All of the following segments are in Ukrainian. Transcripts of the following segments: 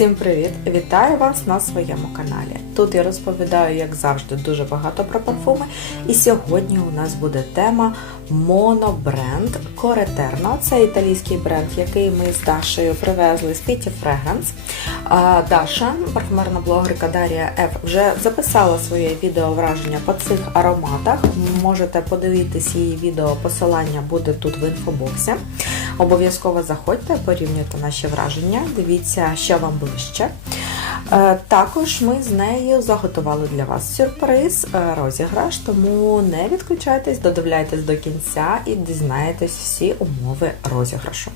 Всім привіт! Вітаю вас на своєму каналі. Тут я розповідаю, як завжди, дуже багато про парфуми. І сьогодні у нас буде тема монобренд Cореterno. Це італійський бренд, який ми з Дашею привезли з Fitty Fragrance. Даша, парфумерна блогерка Дарія Ф, вже записала своє відео враження по цих ароматах. Можете подивитись її відео, посилання буде тут в інфобоксі. Обов'язково заходьте, порівнюйте наші враження, дивіться, що вам ближче. Е, Також ми з нею заготували для вас сюрприз, е, розіграш, тому не відключайтесь, додивляйтесь до кінця і дізнаєтесь всі умови розіграшу.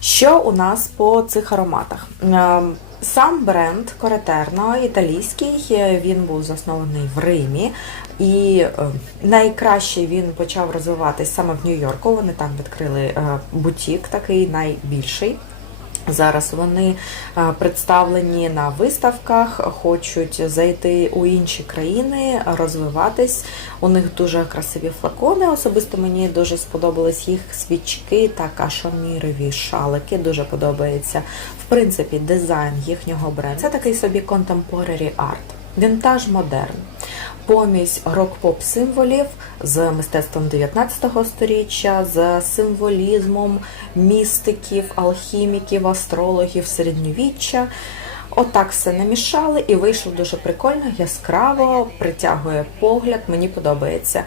Що у нас по цих ароматах? Е, Сам бренд Cореterno італійський, е, він був заснований в Римі, і е, найкраще він почав розвиватись саме в Нью-Йорку. Вони там відкрили е, бутік, такий найбільший. Зараз вони е, представлені на виставках, хочуть зайти у інші країни, розвиватись. У них дуже красиві флакони. Особисто мені дуже сподобались їх свічки та кашемірові шалики. Дуже подобається в принципі дизайн їхнього бренду. Це такий собі contemporary арт, вінтаж модерн. Помість рок-поп символів з мистецтвом 19 століття, з символізмом містиків, алхіміків, астрологів середньовіччя. Отак все намішали і вийшло дуже прикольно, яскраво, притягує погляд, мені подобається.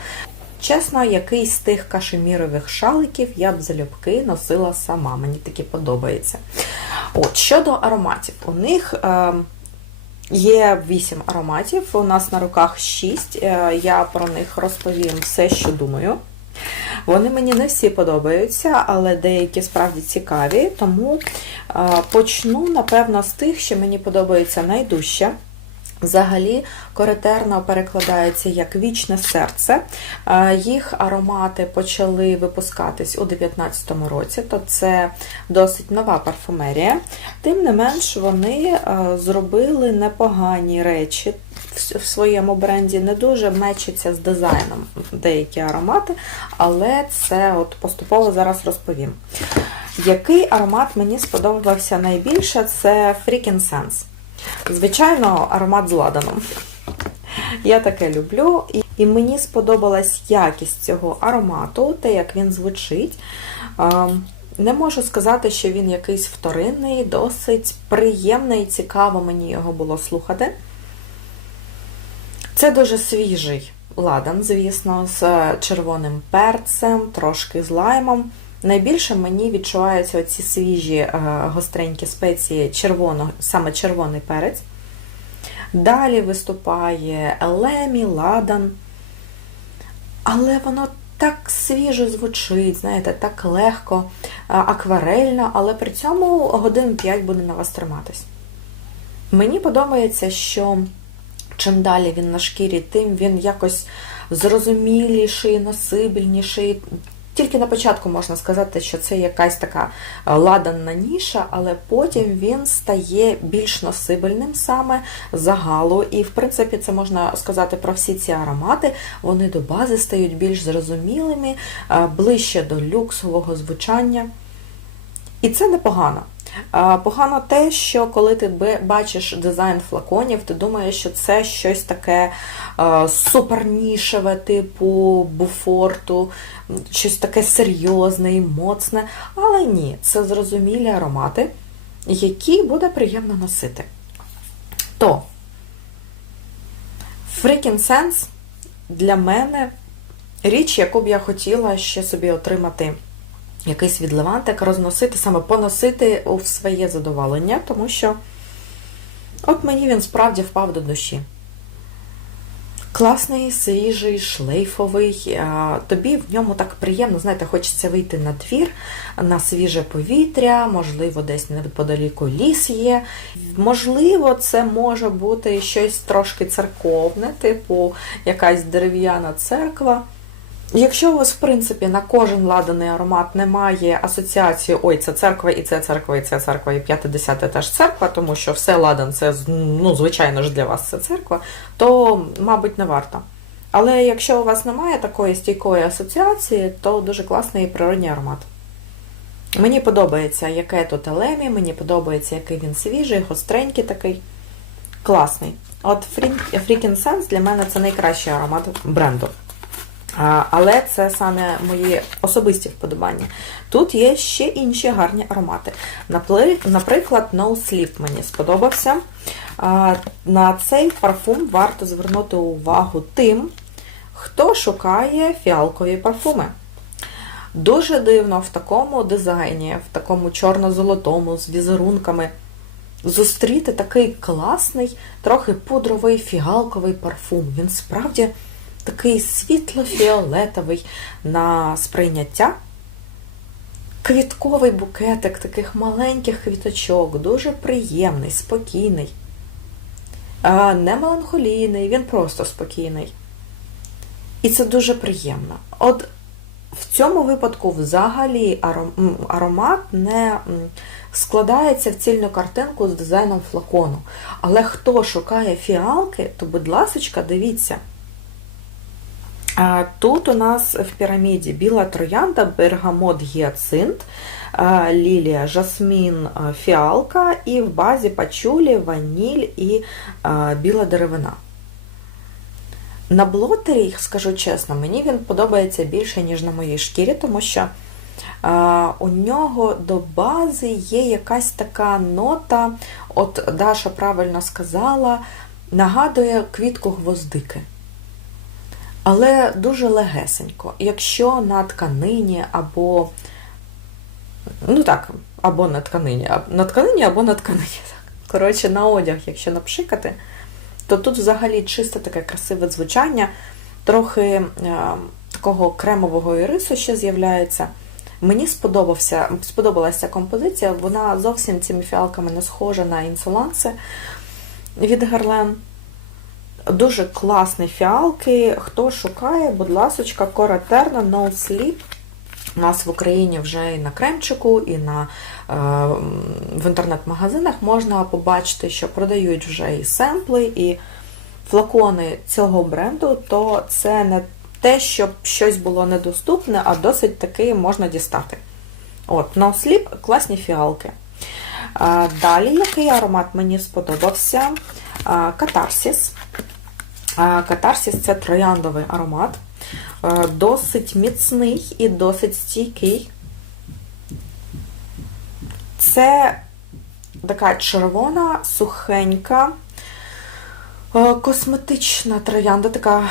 Чесно, якийсь з тих кашемірових шаликів я б залюбки носила сама, мені такі подобається. От, щодо ароматів, у них. Е Є 8 ароматів, у нас на руках 6. Я про них розповім все, що думаю. Вони мені не всі подобаються, але деякі справді цікаві, тому почну, напевно, з тих, що мені подобається найдужче. Взагалі, коретерно перекладається як вічне серце. Їх аромати почали випускатись у 2019 році, то це досить нова парфумерія. Тим не менш, вони зробили непогані речі в своєму бренді, не дуже мечаться з дизайном деякі аромати, але це от поступово зараз розповім. Який аромат мені сподобався найбільше, це Freaking Sense. Звичайно, аромат з ладаном. Я таке люблю. І мені сподобалась якість цього аромату, те, як він звучить. Не можу сказати, що він якийсь вторинний, досить приємний, цікаво мені його було слухати. Це дуже свіжий ладан, звісно, з червоним перцем, трошки з лаймом. Найбільше мені відчуваються оці свіжі е, гостренькі спеції, червоно, саме червоний перець. Далі виступає Елемі, Ладан. Але воно так свіжо звучить, знаєте, так легко, е, акварельно, але при цьому годин 5 буде на вас триматись. Мені подобається, що чим далі він на шкірі, тим він якось зрозуміліший, носибельніший. Тільки на початку можна сказати, що це якась така ладанна ніша, але потім він стає більш носибельним саме загалу. І, в принципі, це можна сказати про всі ці аромати. Вони до бази стають більш зрозумілими, ближче до люксового звучання. І це непогано. Погано те, що коли ти бачиш дизайн флаконів, ти думаєш, що це щось таке супернішеве, типу буфорту, щось таке серйозне і моцне. Але ні, це зрозумілі аромати, які буде приємно носити. То, Freaking Sense для мене річ, яку б я хотіла ще собі отримати якийсь відливантик, розносити, саме поносити у своє задоволення, тому що от мені він справді впав до душі. Класний, свіжий, шлейфовий, тобі в ньому так приємно, знаєте, хочеться вийти на двір, на свіже повітря, можливо, десь неподаліку ліс є. Можливо, це може бути щось трошки церковне, типу якась дерев'яна церква. Якщо у вас, в принципі, на кожен ладаний аромат немає асоціації Ой, це церква, і це церква, і це церква, і п'яте десяте теж церква, тому що все ладан, це, ну, звичайно ж, для вас це церква, то, мабуть, не варто. Але якщо у вас немає такої стійкої асоціації, то дуже класний природній аромат. Мені подобається, яке тут елемі, мені подобається, який він свіжий, гостренький такий. Класний. От Freaking Sense для мене це найкращий аромат бренду. Але це саме мої особисті вподобання. Тут є ще інші гарні аромати. Наприклад, No Sleep мені сподобався. На цей парфум варто звернути увагу тим, хто шукає фіалкові парфуми. Дуже дивно в такому дизайні, в такому чорно-золотому, з візерунками, зустріти такий класний, трохи пудровий фіалковий парфум. Він справді такий світло-фіолетовий на сприйняття. Квітковий букетик таких маленьких квіточок, дуже приємний, спокійний, не меланхолійний, він просто спокійний. І це дуже приємно. От в цьому випадку взагалі аром- аромат не складається в цільну картинку з дизайном флакону. Але хто шукає фіалки, то, будь ласочка, дивіться. Тут у нас в піраміді біла троянда, бергамот гіацинт, лілія, жасмін, фіалка і в базі пачулі, ваніль і біла деревина. На блотері, скажу чесно, мені він подобається більше, ніж на моїй шкірі, тому що у нього до бази є якась така нота, от Даша правильно сказала, нагадує квітку гвоздики. Але дуже легесенько. Якщо на тканині або, ну так, або на тканині, а- на тканині або на тканині. Коротше, на одяг, якщо напшикати, то тут взагалі чисте таке красиве звучання, трохи е, такого кремового ірису ще з'являється. Мені сподобався, сподобалася композиція, вона зовсім цими фіалками не схожа на інсуланси від Герлен. Дуже класні фіалки. Хто шукає, будь ласочка, Коратерна No Sleep. У нас в Україні вже і на кремчику, і на, е, в інтернет-магазинах можна побачити, що продають вже і семпли, і флакони цього бренду, то це не те, щоб щось було недоступне, а досить таки можна дістати. От, No Sleep класні фіалки. А, Далі, який аромат мені сподобався? А, Катарсіс. Катарсіс це трояндовий аромат. Е, Досить міцний і досить стійкий. Це така червона, сухенька, е, косметична троянда, така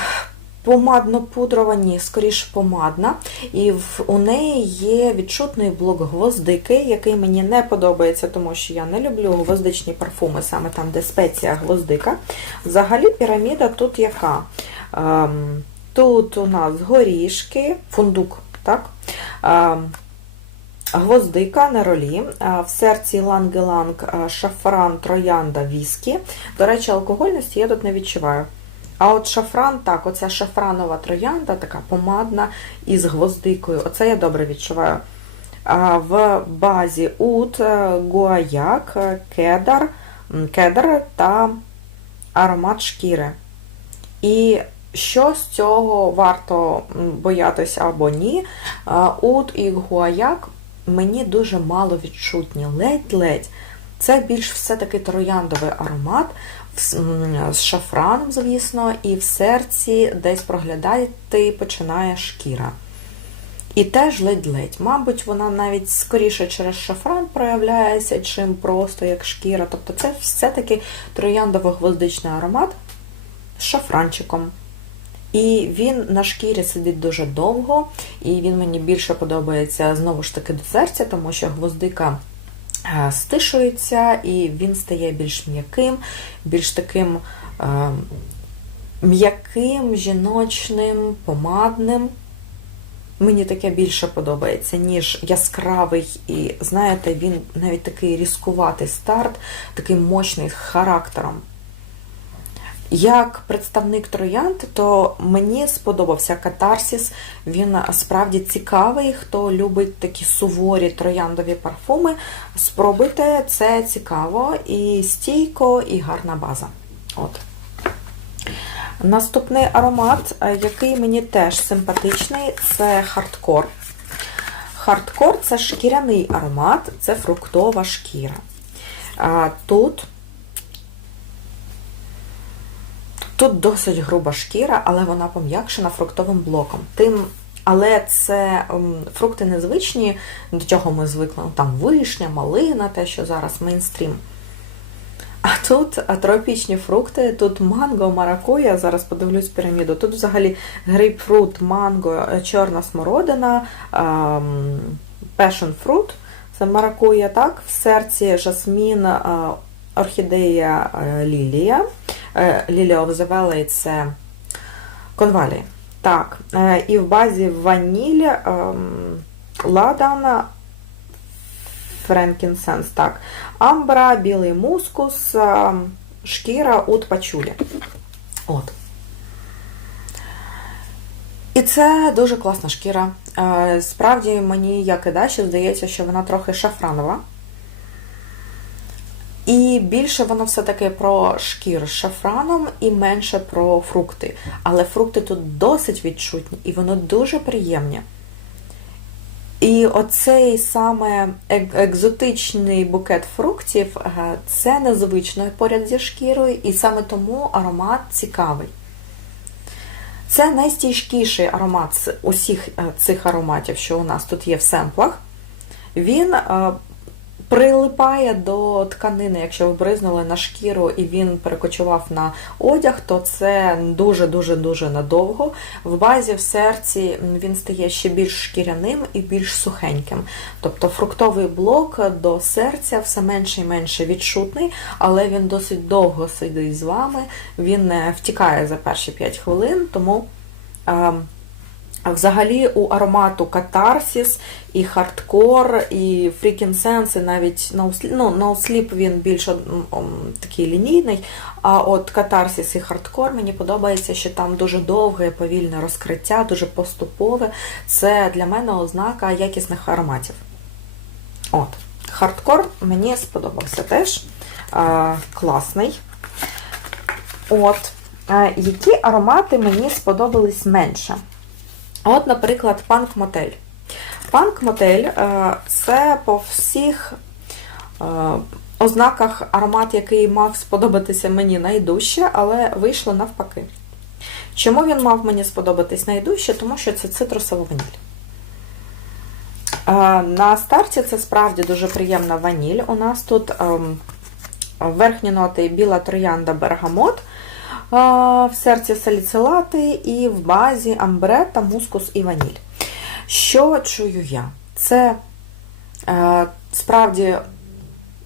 помадно-пудрова, ні, скоріше помадна. І в, у неї є відчутний блок гвоздики, який мені не подобається, тому що я не люблю гвоздичні парфуми, саме там, де спеція гвоздика. Взагалі, піраміда тут яка? Ем, тут у нас горішки, фундук, так? Ем, Гвоздика на ролі, в серці ланг-ланг, шафран, троянда, віскі. До речі, алкогольності я тут не відчуваю. А от шафран, так, оця шафранова троянда, така помадна із гвоздикою. Оце я добре відчуваю. В базі ут, гуаяк, кедар, м, кедр та аромат шкіри. І що з цього варто боятися або ні? Ут і гуаяк мені дуже мало відчутні, ледь-ледь. Це більш все-таки трояндовий аромат з шафраном, звісно, і в серці десь проглядати починає шкіра. І теж ледь-ледь. Мабуть, вона навіть скоріше через шафран проявляється, чим просто як шкіра. Тобто це все-таки трояндово-гвоздичний аромат з шафранчиком. І він на шкірі сидить дуже довго, і він мені більше подобається знову ж таки до серця, тому що гвоздика стишується, і він стає більш м'яким, більш таким е, м'яким, жіночним, помадним. Мені таке більше подобається, ніж яскравий, і, знаєте, він навіть такий різкуватий старт, такий мощний характером. Як представник троянд, то мені сподобався катарсіс. Він справді цікавий. Хто любить такі суворі трояндові парфуми, спробуйте, це цікаво і стійко, і гарна база. От. Наступний аромат, який мені теж симпатичний, це хардкор. хардкор це шкіряний аромат, це фруктова шкіра. Тут Тут досить груба шкіра, але вона пом'якшена фруктовим блоком. Тим, але це фрукти незвичні, до чого ми звикли. Ну, Там вишня, малина, те, що зараз мейнстрім. А тут тропічні фрукти, тут манго, маракуя, зараз подивлюсь піраміду. Тут взагалі грейпфрут, манго, е, чорна смородина, passion fruit, це маракуя, так, в серці жасмін, е, орхідея е, лілія. Е, Лілія of це конвалії. Так, е, і в базі ваніль, ем, ладан, френкінсенс, так, амбра, білий мускус, ем, шкіра, ут пачулі. От. І це дуже класна шкіра. Е, Справді, мені, як і Даші, здається, що вона трохи шафранова. І більше воно все-таки про шкір з шафраном і менше про фрукти. Але фрукти тут досить відчутні і воно дуже приємні. І оцей саме екзотичний букет фруктів е, це незвично поряд зі шкірою, і саме тому аромат цікавий. Це найстійкіший аромат з усіх е, цих ароматів, що у нас тут є в семплах. Він е, прилипає до тканини, якщо ви бризнули на шкіру і він перекочував на одяг, то це дуже-дуже-дуже надовго. В базі в серці він стає ще більш шкіряним і більш сухеньким. Тобто фруктовий блок до серця все менше і менше відчутний, але він досить довго сидить з вами, він не втікає за перші 5 хвилин, тому. Взагалі у аромату катарсіс, і хардкор, і фрікінсенс, і навіть ну, ноусліп він більш такий лінійний. А от катарсіс і хардкор мені подобається, що там дуже довге, повільне розкриття, дуже поступове. Це для мене ознака якісних ароматів. От, хардкор мені сподобався теж. А, класний. От, а, які аромати мені сподобались менше? От, наприклад, панк мотель. Панк мотель це по всіх е, ознаках аромат, який мав сподобатися мені найдужче, але вийшло навпаки. Чому він мав мені сподобатись найдужче? Тому що це цитрусова ваніль. Е, На старті це справді дуже приємна ваніль. У нас тут ем, верхні ноти біла троянда бергамот. В серці саліцилати і в базі амбрета, мускус і ваніль. Що чую я? Це е, справді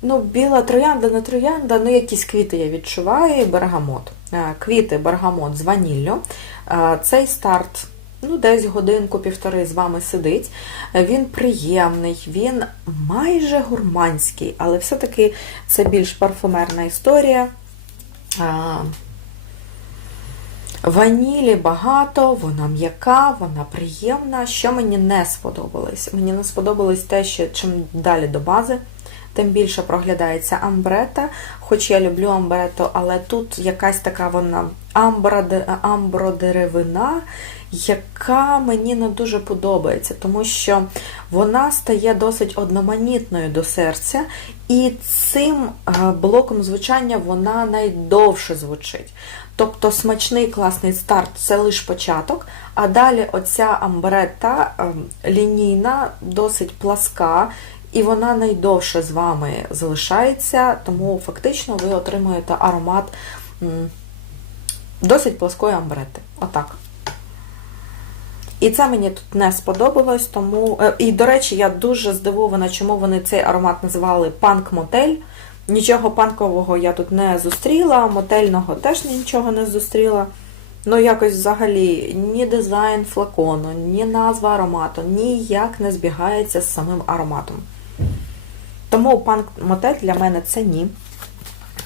ну, біла троянда, не троянда, ну якісь квіти я відчуваю, і бергамот. Е, квіти, бергамот з ваніллю. Е, цей старт ну, десь годинку-півтори з вами сидить. Він приємний, він майже гурманський, але все-таки це більш парфумерна історія. Ванілі багато, вона м'яка, вона приємна. Що мені не сподобалось? Мені не сподобалось те, що чим далі до бази, тим більше проглядається амбрета. Хоч я люблю амбрету, але тут якась така вона амбродеревина, яка мені не дуже подобається, тому що вона стає досить одноманітною до серця, і цим блоком звучання вона найдовше звучить. Тобто смачний класний старт це лише початок, а далі оця амбрета лінійна, досить пласка, і вона найдовше з вами залишається, тому фактично ви отримуєте аромат досить пласкої амбрети. Отак. І це мені тут не сподобалось, тому. І, до речі, я дуже здивована, чому вони цей аромат називали панк-мотель. Нічого панкового я тут не зустріла, мотельного теж нічого не зустріла. Ну, якось взагалі ні дизайн флакону, ні назва аромату ніяк не збігається з самим ароматом. Тому панк-мотель для мене це ні.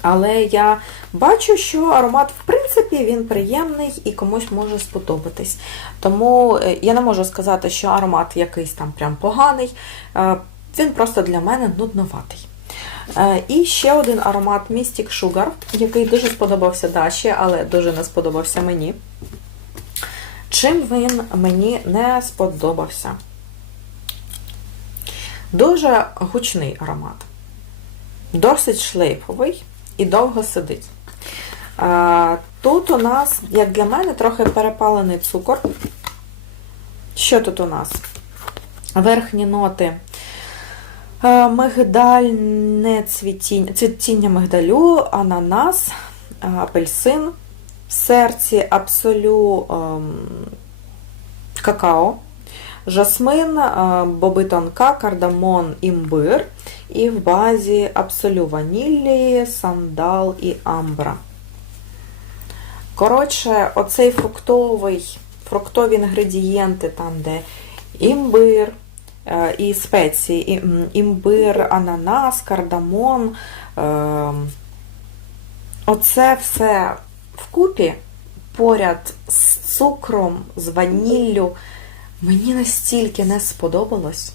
Але я бачу, що аромат, в принципі, він приємний і комусь може сподобатись. Тому я не можу сказати, що аромат якийсь там прям поганий. Він просто для мене нудноватий. І ще один аромат Mystic Sugar, який дуже сподобався Даші, але дуже не сподобався мені. Чим він мені не сподобався? Дуже гучний аромат, досить шлейфовий і довго сидить. Тут у нас, як для мене, трохи перепалений цукор. Що тут у нас? Верхні ноти. Е, Мигдальне цвітіння, цвітіння мигдалю, ананас, е, апельсин, в серці абсолю ем, какао, жасмин, е, боби тонка, кардамон, імбир. І в базі абсолю ванілі, сандал і амбра. Коротше, оцей фруктовий, фруктові інгредієнти, там, де імбир і спеції, імбир, ананас, кардамон. е, Оце все вкупі поряд з цукром, з ваніллю. Мені настільки не сподобалось.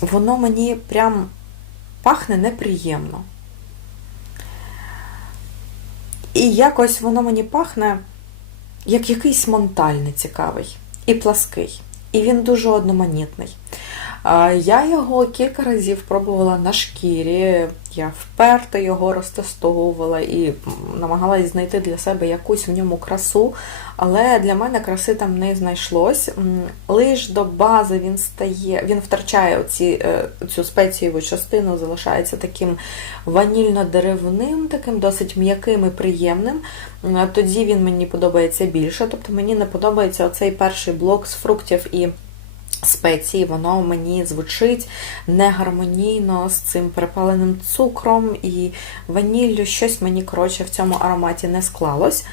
Воно мені прям пахне неприємно. І якось воно мені пахне як якийсь монталь нецікавий і плаский. І він дуже одноманітний. Я його кілька разів пробувала на шкірі, я вперто його розтестовувала і м, намагалась знайти для себе якусь в ньому красу, але для мене краси там не знайшлось. Лиш до бази він стає, він втрачає оці, е, цю спецієву частину, залишається таким ванільно-деревним, таким досить м'яким і приємним. Тоді він мені подобається більше. Тобто мені не подобається оцей перший блок з фруктів і спеції, воно мені звучить негармонійно з цим перепаленим цукром і ваніллю. Щось мені, коротше, в цьому ароматі не склалось.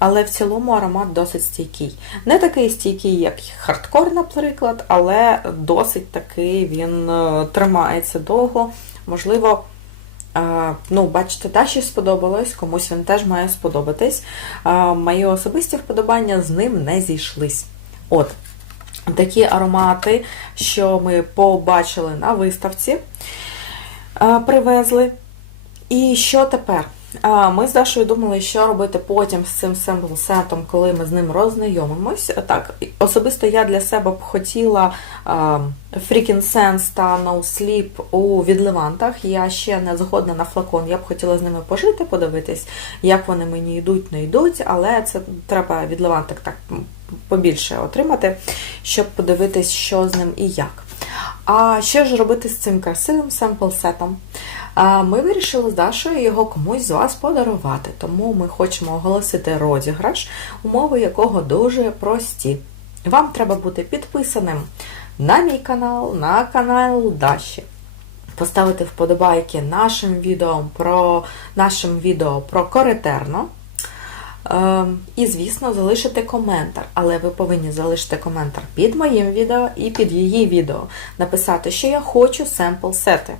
Але в цілому аромат досить стійкий. Не такий стійкий, як хардкор, наприклад, але досить такий він е, тримається довго. Можливо, е, ну, бачите, Даші сподобалось, комусь він теж має сподобатись. Е, Мої особисті вподобання з ним не зійшлись. От, такі аромати, що ми побачили на виставці, е, привезли. І що тепер? Ми з Дашою думали, що робити потім з цим семпл сетом, коли ми з ним роззнайомимось. Так, особисто я для себе б хотіла а, Freaking Sense та No Sleep у відливантах. Я ще не згодна на флакон. Я б хотіла з ними пожити, подивитись, як вони мені йдуть, не йдуть, але це треба відливантик так побільше отримати, щоб подивитись, що з ним і як. А що ж робити з цим красивим семпл-сетом? Ми вирішили з Дашою його комусь з вас подарувати, тому ми хочемо оголосити розіграш, умови якого дуже прості. Вам треба бути підписаним на мій канал, на канал Даші. Поставити вподобайки нашим відео про нашим відео про Коретерно. Ем, І, звісно, залишити коментар. Але ви повинні залишити коментар під моїм відео і під її відео. Написати, що я хочу семпл сети.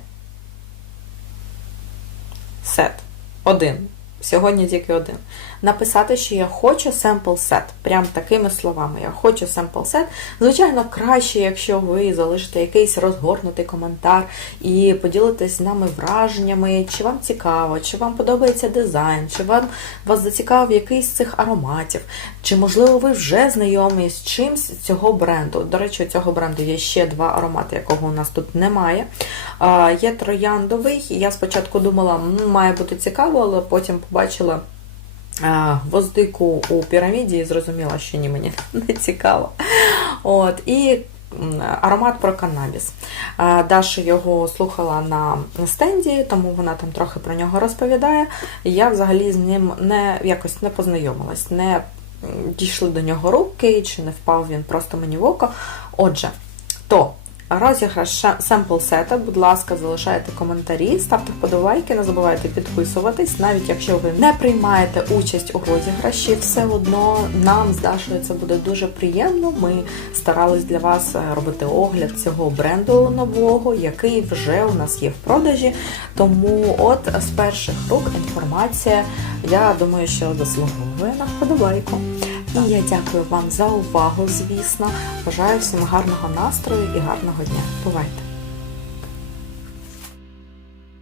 Сет. Один. Сьогодні тільки один. Написати, що я хочу семпл сет. Прям такими словами. Я хочу семпл сет. Звичайно, краще, якщо ви залишите якийсь розгорнутий коментар і поділитесь з нами враженнями, чи вам цікаво, чи вам подобається дизайн, чи вам вас зацікавив якийсь з цих ароматів, чи, можливо, ви вже знайомі з чимсь цього бренду. До речі, у цього бренду є ще два аромати, якого у нас тут немає. Є трояндовий. Я спочатку думала, має бути цікаво, але потім побачила а, гвоздику у піраміді і зрозуміла, що ні, мені не цікаво. От, і аромат про канабіс. Даша його слухала на стенді, тому вона там трохи про нього розповідає. Я взагалі з ним не якось не познайомилась, не дійшли до нього руки, чи не впав він просто мені в око. Отже, то розіграш семпл сета, будь ласка, залишайте коментарі, ставте вподобайки, не забувайте підписуватись. Навіть якщо ви не приймаєте участь у розіграші, все одно нам з Дашою це буде дуже приємно. Ми старались для вас е, робити огляд цього бренду нового, який вже у нас є в продажі. Тому, от з перших рук інформація, я думаю, що заслуговує на вподобайку. І я дякую вам за увагу, звісно. Бажаю всім гарного настрою і гарного дня. Бувайте!